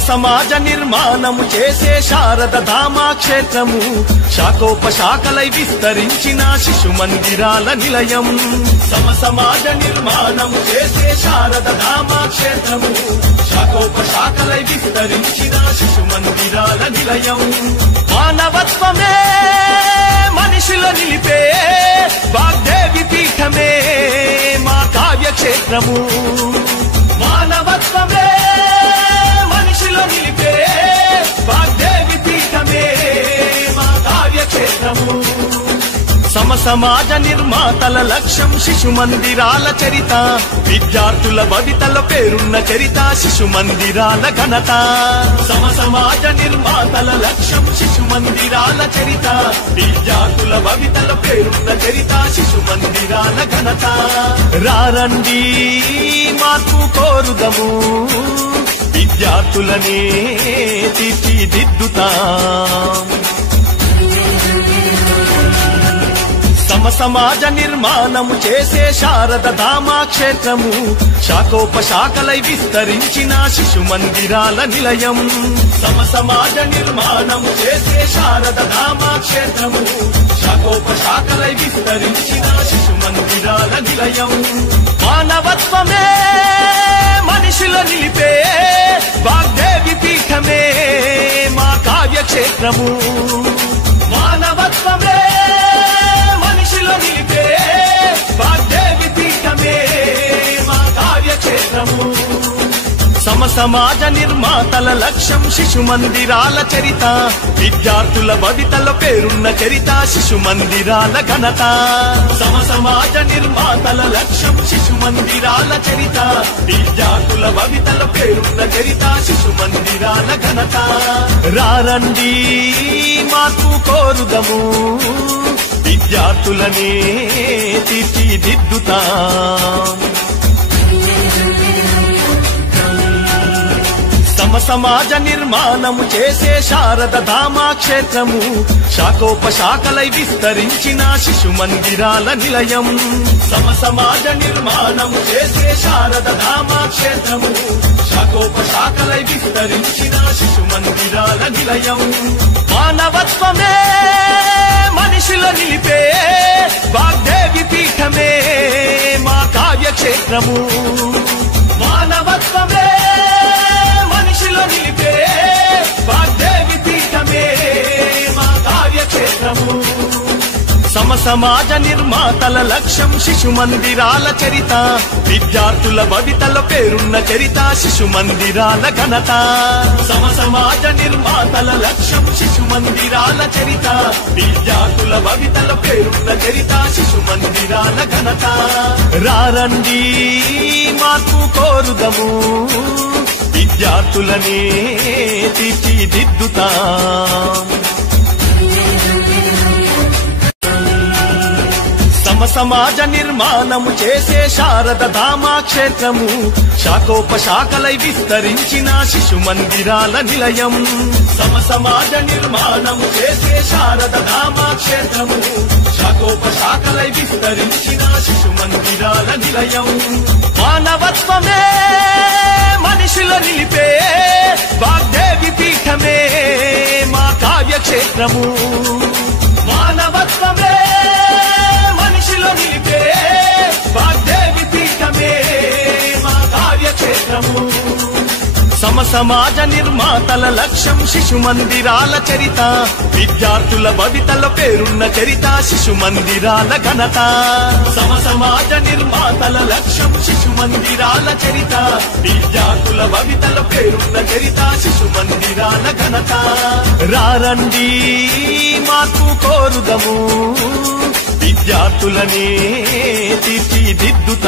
సమాజ నిర్మాణము చేసే శారద ధామా క్షేత్రము శాఖోపశాఖలై విస్తరించిన శిశు మందిరాల నిలయం సమాజ నిర్మాణము చేసే శారద ధామా క్షేత్రము శాఖోపశాఖలై విస్తరించిన శిశు మందిరాల నిలయం మానవత్వమే మనిషిలో నిలిపే వాగ్దేవి పీఠమే మా కావ్యక్షేత్రము మానవత్వమే మనిషిలో నిలిపే వాగ్దేవి పీఠమే మా కావ్యక్షేత్రము సమాజ నిర్మాతల లక్ష్యం శిశు మందిరాల చరిత విద్యార్థుల భవితల పేరున్న చరిత శిశు మందిరాల ఘనత సమాజ నిర్మాతల లక్ష్యం శిశు మందిరాల చరిత విద్యార్థుల భవితల పేరున్న చరిత శిశు మందిరాల ఘనత రారండి మార్పు కోరుదము విద్యార్థులనే తీర్చిదిద్దుతాం సమాజ నిర్మాణము చేసే శారద ధామా క్షేత్రము శాఖోపశాఖలై విస్తరించిన శిశు మందిరాల నిలయం సమాజ నిర్మాణము చేసే శారద ధామా క్షేత్రము శాఖోపశాఖలై విస్తరించిన శిశు మందిరాల నిలయం మానవత్వమే మనిషిలో నిలిపే వాగ్దేవి పీఠమే మా కావ్యక్షేత్రము మానవత్వమే మనిషిలో నిలిపే వాగ్దేవి పీఠమే మా కావ్యక్షేత్రము సమాజ నిర్మాతల లక్ష్యం శిశు మందిరాల చరిత విద్యార్థుల భవితల పేరున్న చరిత శిశు మందిరాల ఘనత సమాజ నిర్మాతల లక్ష్యం శిశు మందిరాల చరిత విద్యార్థుల భవితల పేరున్న చరిత శిశు మందిరాల ఘనత రారండి మార్పు కోరుదము విద్యార్థులనే తీర్చిదిద్దుతాం సమాజ నిర్మాణము చేసే శారద ధామా క్షేత్రము శాఖోపశాఖలై విస్తరించిన శిశు మందిరాల నిలయం సమాజ నిర్మాణము చేసే శారద ధామా క్షేత్రము శాఖోపశాఖలై విస్తరించిన శిశు మందిరాల నిలయం మానవత్వమే మనిషిలో నిలిపే వాగ్దేవి పీఠమే మా కావ్యక్షేత్రము మానవత్వమే మనిషిలో నిలిపే వాగ్దేవి పీఠమే మా కావ్యక్షేత్రము సమాజ నిర్మాతల లక్ష్యం శిశు మందిరాల చరిత విద్యార్థుల భవితల పేరున్న చరిత శిశు మందిరాల ఘనత సమాజ నిర్మాతల లక్ష్యం శిశు మందిరాల చరిత విద్యార్థుల భవితల పేరున్న చరిత శిశు మందిరాల ఘనత రారండి మార్పు కోరుదము విద్యార్థులనే తీర్చిదిద్దుతాం సమాజ నిర్మాణము చేసే శారద ధామా క్షేత్రము శాఖోపశాఖలై విస్తరించిన శిశు మందిరాల నిలయం సమాజ నిర్మాణము చేసే శారద ధామా క్షేత్రము శాఖోపశాఖలై విస్తరించిన శిశు మందిరాల నిలయం మానవత్వమే మనిషిలో నిలిపే వాగ్దేవి పీఠమే మా కావ్యక్షేత్రము మానవత్వమే మనిషిలో నిలిపే వాగ్దేవి పీఠమే మా కావ్యక్షేత్రము సమాజ నిర్మాతల లక్ష్యం శిశు మందిరాల చరిత విద్యార్థుల భవితల పేరున్న చరిత శిశు మందిరాల ఘనత సమాజ నిర్మాతల లక్ష్యం శిశు మందిరాల చరిత విద్యార్థుల భవితల పేరున్న చరిత శిశు మందిరాల ఘనత రారండి మార్పు కోరుదము విద్యార్థులనే తీర్చిదిద్దుతాం